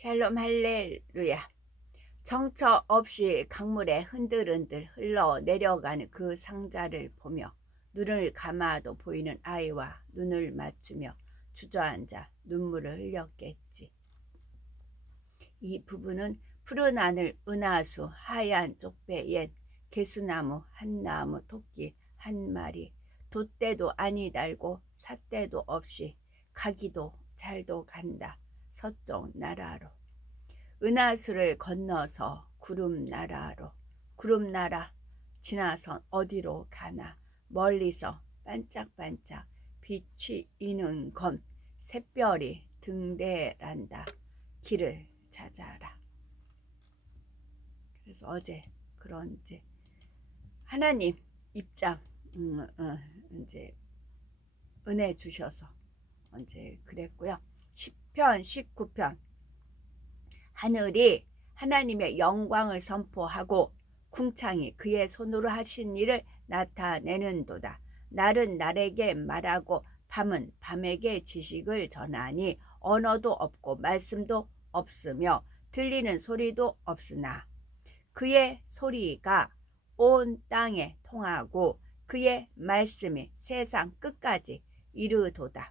샬롬 할렐루야. 정처 없이 강물에 흔들흔들 흘러내려가는 그 상자를 보며 눈을 감아도 보이는 아이와 눈을 맞추며 주저앉아 눈물을 흘렸겠지. 이 부부는 푸른 하늘 은하수 하얀 쪽배 옛 개수나무 한 나무 토끼 한 마리 돛대도 아니 달고 삿대도 없이 가기도 잘도 간다. 서쪽 나라로 은하수를 건너서 구름나라로 구름나라 지나선 어디로 가나 멀리서 반짝반짝 빛이 있는 건 샛별이 등대란다. 길을 찾아라. 그래서 어제 그런 이제 하나님 입장 이제 은혜 주셔서 언제 그랬고요. 10편 19편 하늘이 하나님의 영광을 선포하고 궁창이 그의 손으로 하신 일을 나타내는도다. 날은 날에게 말하고 밤은 밤에게 지식을 전하니 언어도 없고 말씀도 없으며 들리는 소리도 없으나 그의 소리가 온 땅에 통하고 그의 말씀이 세상 끝까지 이르도다.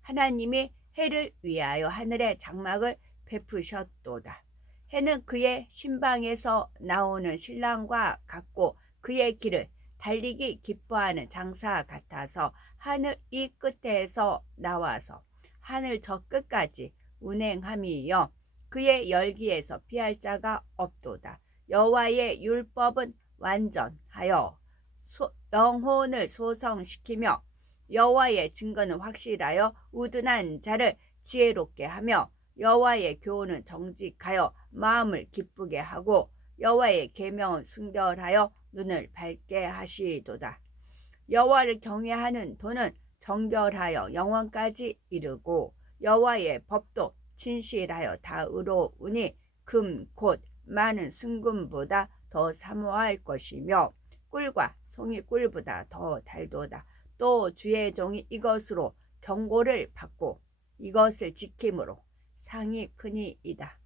하나님이 해를 위하여 하늘의 장막을 베푸셨도다. 해는 그의 신방에서 나오는 신랑과 같고 그의 길을 달리기 기뻐하는 장사 같아서 하늘 이 끝에서 나와서 하늘 저 끝까지 운행함이여 그의 열기에서 피할 자가 없도다. 여호와의 율법은 완전하여 영혼을 소성시키며 여호와의 증거는 확실하여 우둔한 자를 지혜롭게 하며 여호와의 교훈은 정직하여 마음을 기쁘게 하고 여호와의 계명은 순결하여 눈을 밝게 하시도다. 여호와를 경외하는 도는 정결하여 영원까지 이르고 여호와의 법도 진실하여 다 의로우니 금 곧 많은 순금보다 더 사모할 것이며 꿀과 송이 꿀보다 더 달도다. 또 주의 종이 이것으로 경고를 받고 이것을 지킴으로 상이 크니이다.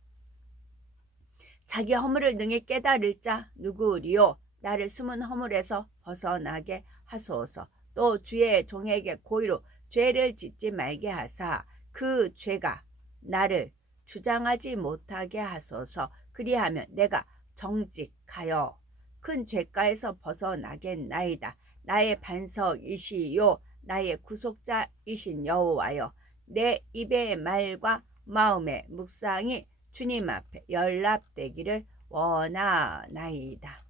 자기 허물을 능히 깨달을 자 누구리요? 나를 숨은 허물에서 벗어나게 하소서. 또 주의 종에게 고의로 죄를 짓지 말게 하사 그 죄가 나를 주장하지 못하게 하소서. 그리하면 내가 정직하여 큰 죄가에서 벗어나겠나이다. 나의 반석이시요 나의 구속자이신 여호와여 내 입의 말과 마음의 묵상이 주님 앞에 연락되기를 원하나이다.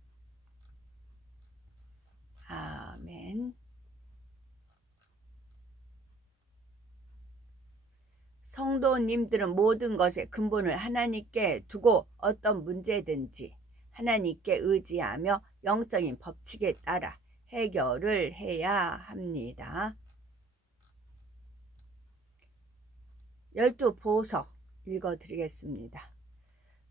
아멘. 성도님들은 모든 것의 근본을 하나님께 두고 어떤 문제든지 하나님께 의지하며 영적인 법칙에 따라 해결을 해야 합니다. 12보석 읽어드리겠습니다.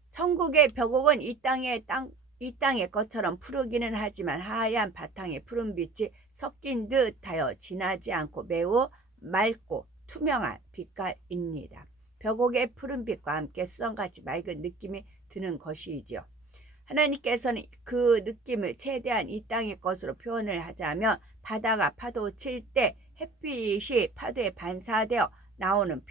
천국의 벽옥은 이 땅의 것처럼 푸르기는 하지만 하얀 바탕에 푸른빛이 섞인 듯하여 진하지 않고 매우 맑고 투명한 빛깔입니다. 벽옥의 푸른빛과 함께 수정같이 맑은 느낌이 드는 것이지요. 하나님께서는 그 느낌을 최대한 이 땅의 것으로 표현을 하자면 바다가 파도 칠 때 햇빛이 파도에 반사되어 나오는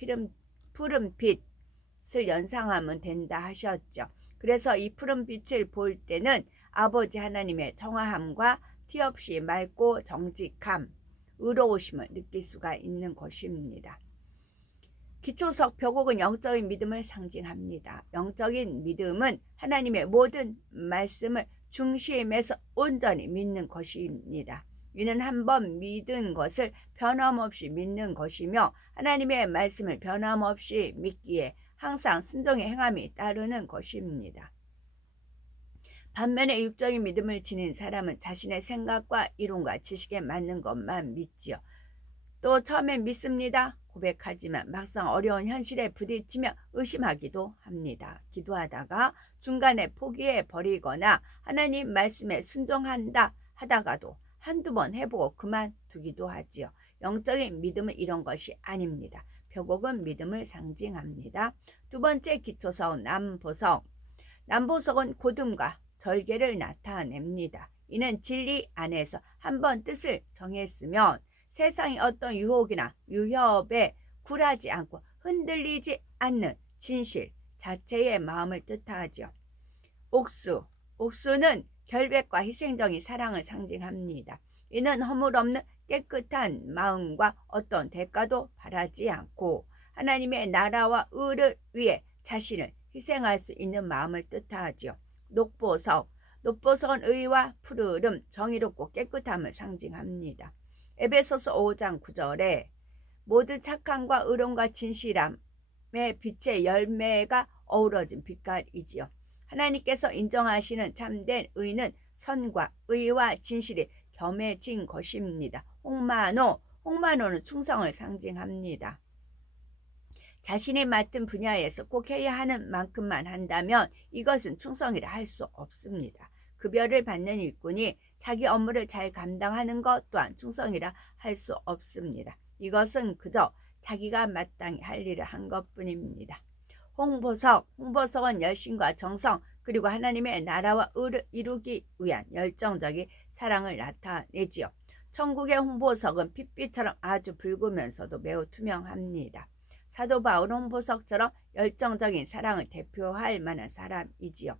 푸른빛을 연상하면 된다 하셨죠. 그래서 이 푸른빛을 볼 때는 아버지 하나님의 정화함과 티 없이 맑고 정직함, 의로우심을 느낄 수가 있는 것입니다. 기초석 벽옥은 영적인 믿음을 상징합니다. 영적인 믿음은 하나님의 모든 말씀을 중심에서 온전히 믿는 것입니다. 이는 한번 믿은 것을 변함없이 믿는 것이며 하나님의 말씀을 변함없이 믿기에 항상 순종의 행함이 따르는 것입니다. 반면에 육적인 믿음을 지닌 사람은 자신의 생각과 이론과 지식에 맞는 것만 믿지요. 또 처음엔 믿습니다 고백하지만 막상 어려운 현실에 부딪히며 의심하기도 합니다. 기도하다가 중간에 포기해 버리거나 하나님 말씀에 순종한다 하다가도 한두 번 해보고 그만두기도 하지요. 영적인 믿음은 이런 것이 아닙니다. 벽옥은 믿음을 상징합니다. 두 번째 기초석 남보석. 남보석은 곧음과 절개를 나타냅니다. 이는 진리 안에서 한번 뜻을 정했으면 세상의 어떤 유혹이나 위협에 굴하지 않고 흔들리지 않는 진실 자체의 마음을 뜻하죠. 옥수. 옥수는 결백과 희생적인 사랑을 상징합니다. 이는 허물 없는 깨끗한 마음과 어떤 대가도 바라지 않고 하나님의 나라와 의를 위해 자신을 희생할 수 있는 마음을 뜻하죠. 녹보석. 녹보석은 의와 푸르름, 정의롭고 깨끗함을 상징합니다. 에베소서 5장 9절에 모든 착함과 의로움과 진실함의 빛의 열매가 어우러진 빛깔이지요. 하나님께서 인정하시는 참된 의는 선과 의와 진실이 겸해진 것입니다. 홍마노. 홍마노는 충성을 상징합니다. 자신이 맡은 분야에서 꼭 해야 하는 만큼만 한다면 이것은 충성이라 할 수 없습니다. 급여를 받는 일꾼이 자기 업무를 잘 감당하는 것 또한 충성이라 할 수 없습니다. 이것은 그저 자기가 마땅히 할 일을 한 것뿐입니다. 홍보석. 홍보석은 열심과 정성 그리고 하나님의 나라와 의를 이루기 위한 열정적인 사랑을 나타내지요. 천국의 홍보석은 핏빛처럼 아주 붉으면서도 매우 투명합니다. 사도 바울 홍보석처럼 열정적인 사랑을 대표할 만한 사람이지요.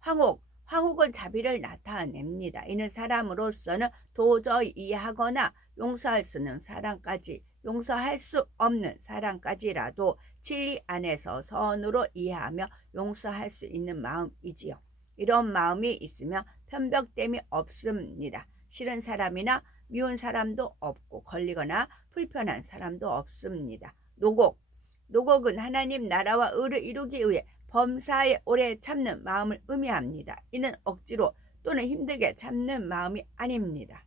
황옥. 황옥은 자비를 나타냅니다. 이는 사람으로서는 도저히 이해하거나 용서할 수 없는 사랑까지 용서할 수 없는 사랑까지라도 진리 안에서 선으로 이해하며 용서할 수 있는 마음이지요. 이런 마음이 있으면 편벽됨이 없습니다. 싫은 사람이나 미운 사람도 없고 걸리거나 불편한 사람도 없습니다. 노곡. 노곡은 하나님 나라와 의를 이루기 위해 범사에 오래 참는 마음을 의미합니다. 이는 억지로 또는 힘들게 참는 마음이 아닙니다.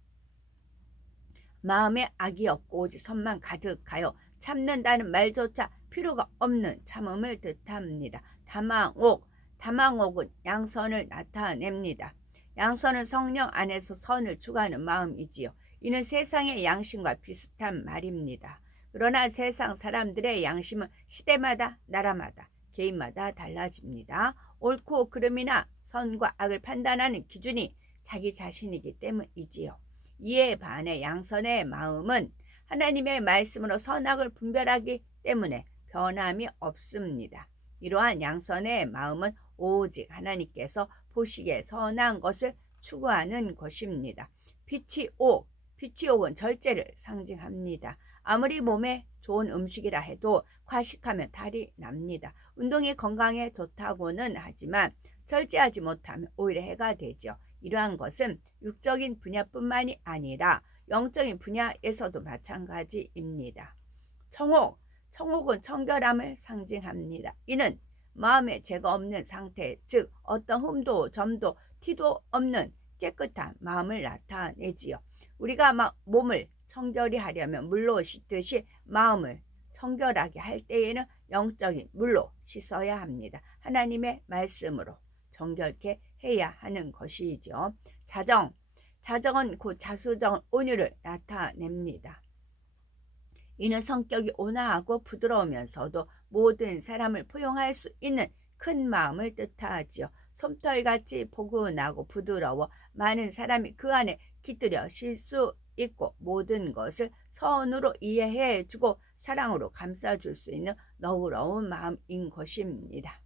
마음에 악이 없고 오직 선만 가득하여 참는다는 말조차 필요가 없는 참음을 뜻합니다. 다망옥. 다망옥은 양선을 나타냅니다. 양선은 성령 안에서 선을 추구하는 마음이지요. 이는 세상의 양심과 비슷한 말입니다. 그러나 세상 사람들의 양심은 시대마다 나라마다 개인마다 달라집니다. 옳고 그름이나 선과 악을 판단하는 기준이 자기 자신이기 때문이지요. 이에 반해 양선의 마음은 하나님의 말씀으로 선악을 분별하기 때문에 변함이 없습니다. 이러한 양선의 마음은 오직 하나님께서 보시기에 선한 것을 추구하는 것입니다. 빛이 옥. 빛이 옥은 절제를 상징합니다. 아무리 몸에 좋은 음식이라 해도 과식하면 탈이 납니다. 운동이 건강에 좋다고는 하지만 절제하지 못하면 오히려 해가 되죠. 이러한 것은 육적인 분야뿐만이 아니라 영적인 분야에서도 마찬가지입니다. 청옥. 청옥은 청결함을 상징합니다. 이는 마음에 죄가 없는 상태, 즉 어떤 흠도 점도 티도 없는 깨끗한 마음을 나타내지요. 우리가 몸을 청결히 하려면 물로 씻듯이 마음을 청결하게 할 때에는 영적인 물로 씻어야 합니다. 하나님의 말씀으로 정결케 해야 하는 것이죠. 자정. 자정은 곧 자수정 온유를 나타냅니다. 이는 성격이 온화하고 부드러우면서도 모든 사람을 포용할 수 있는 큰 마음을 뜻하지요. 솜털같이 포근하고 부드러워 많은 사람이 그 안에 깃들여 쉴 수 있고 모든 것을 선으로 이해해주고 사랑으로 감싸줄 수 있는 너그러운 마음인 것입니다.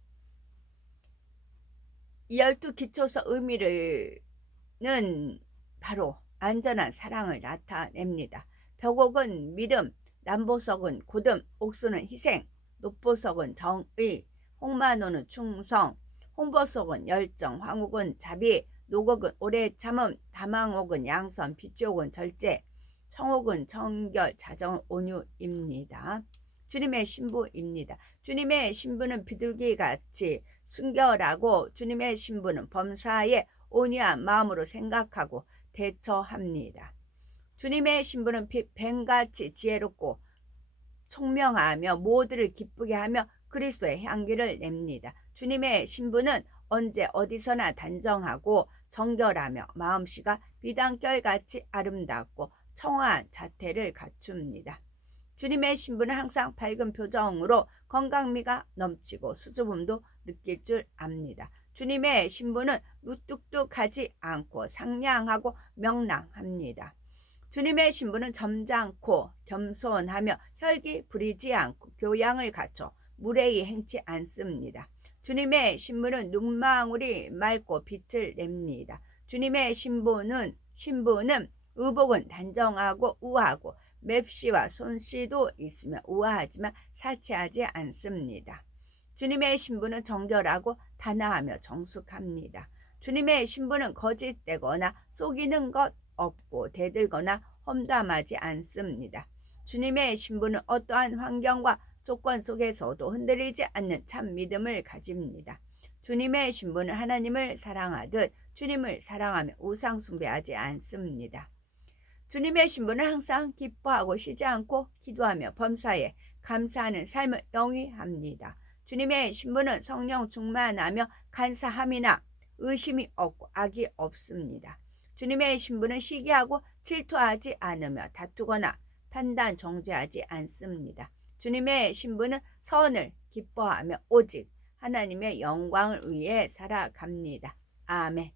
이 12기초서 의미는 바로 안전한 사랑을 나타냅니다. 벽옥은 믿음, 남보석은 곧음, 옥수는 희생, 녹보석은 정의, 홍마노는 충성, 홍보석은 열정, 황옥은 자비, 녹옥은 오래 참음, 다망옥은 양선, 빛옥은 절제, 청옥은 청결, 자정은 온유입니다. 주님의 신부입니다. 주님의 신부는 비둘기같이 순결하고 주님의 신부는 범사에 온유한 마음으로 생각하고 대처합니다. 주님의 신부는 뱀같이 지혜롭고 총명하며 모두를 기쁘게 하며 그리스도의 향기를 냅니다. 주님의 신부는 언제 어디서나 단정하고 정결하며 마음씨가 비단결같이 아름답고 청아한 자태를 갖춥니다. 주님의 신부는 항상 밝은 표정으로 건강미가 넘치고 수줍음도 느낄 줄 압니다. 주님의 신부는 무뚝뚝하지 않고 상냥하고 명랑합니다. 주님의 신부는 점잖고 겸손하며 혈기 부리지 않고 교양을 갖춰 무례히 행치 않습니다. 주님의 신부는 눈망울이 맑고 빛을 냅니다. 주님의 신부는 의복은 단정하고 우아하고 맵시와 손씨도 있으며 우아하지만 사치하지 않습니다. 주님의 신부는 정결하고 단아하며 정숙합니다. 주님의 신부는 거짓되거나 속이는 것 없고 대들거나 험담하지 않습니다. 주님의 신부는 어떠한 환경과 조건 속에서도 흔들리지 않는 참 믿음을 가집니다. 주님의 신부는 하나님을 사랑하듯 주님을 사랑하며 우상 숭배하지 않습니다. 주님의 신부는 항상 기뻐하고 쉬지 않고 기도하며 범사에 감사하는 삶을 영위합니다. 주님의 신부는 성령 충만하며 간사함이나 의심이 없고 악이 없습니다. 주님의 신부는 시기하고 질투하지 않으며 다투거나 판단 정죄하지 않습니다. 주님의 신부는 선을 기뻐하며 오직 하나님의 영광을 위해 살아갑니다. 아멘.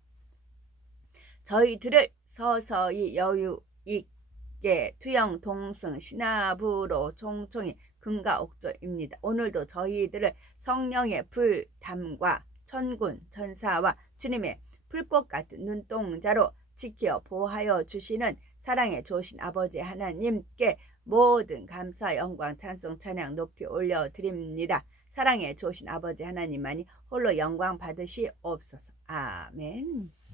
저희들을 서서히 여유 있게 투영 동승 신압으로 총총히 금가옥조입니다. 오늘도 저희들을 성령의 불담과 천군 천사와 주님의 불꽃 같은 눈동자로 지켜 보호하여 주시는 사랑에 좋으신 아버지 하나님께 모든 감사 영광 찬송 찬양 높이 올려드립니다. 사랑에 좋으신 아버지 하나님만이 홀로 영광 받으시옵소서. 아멘.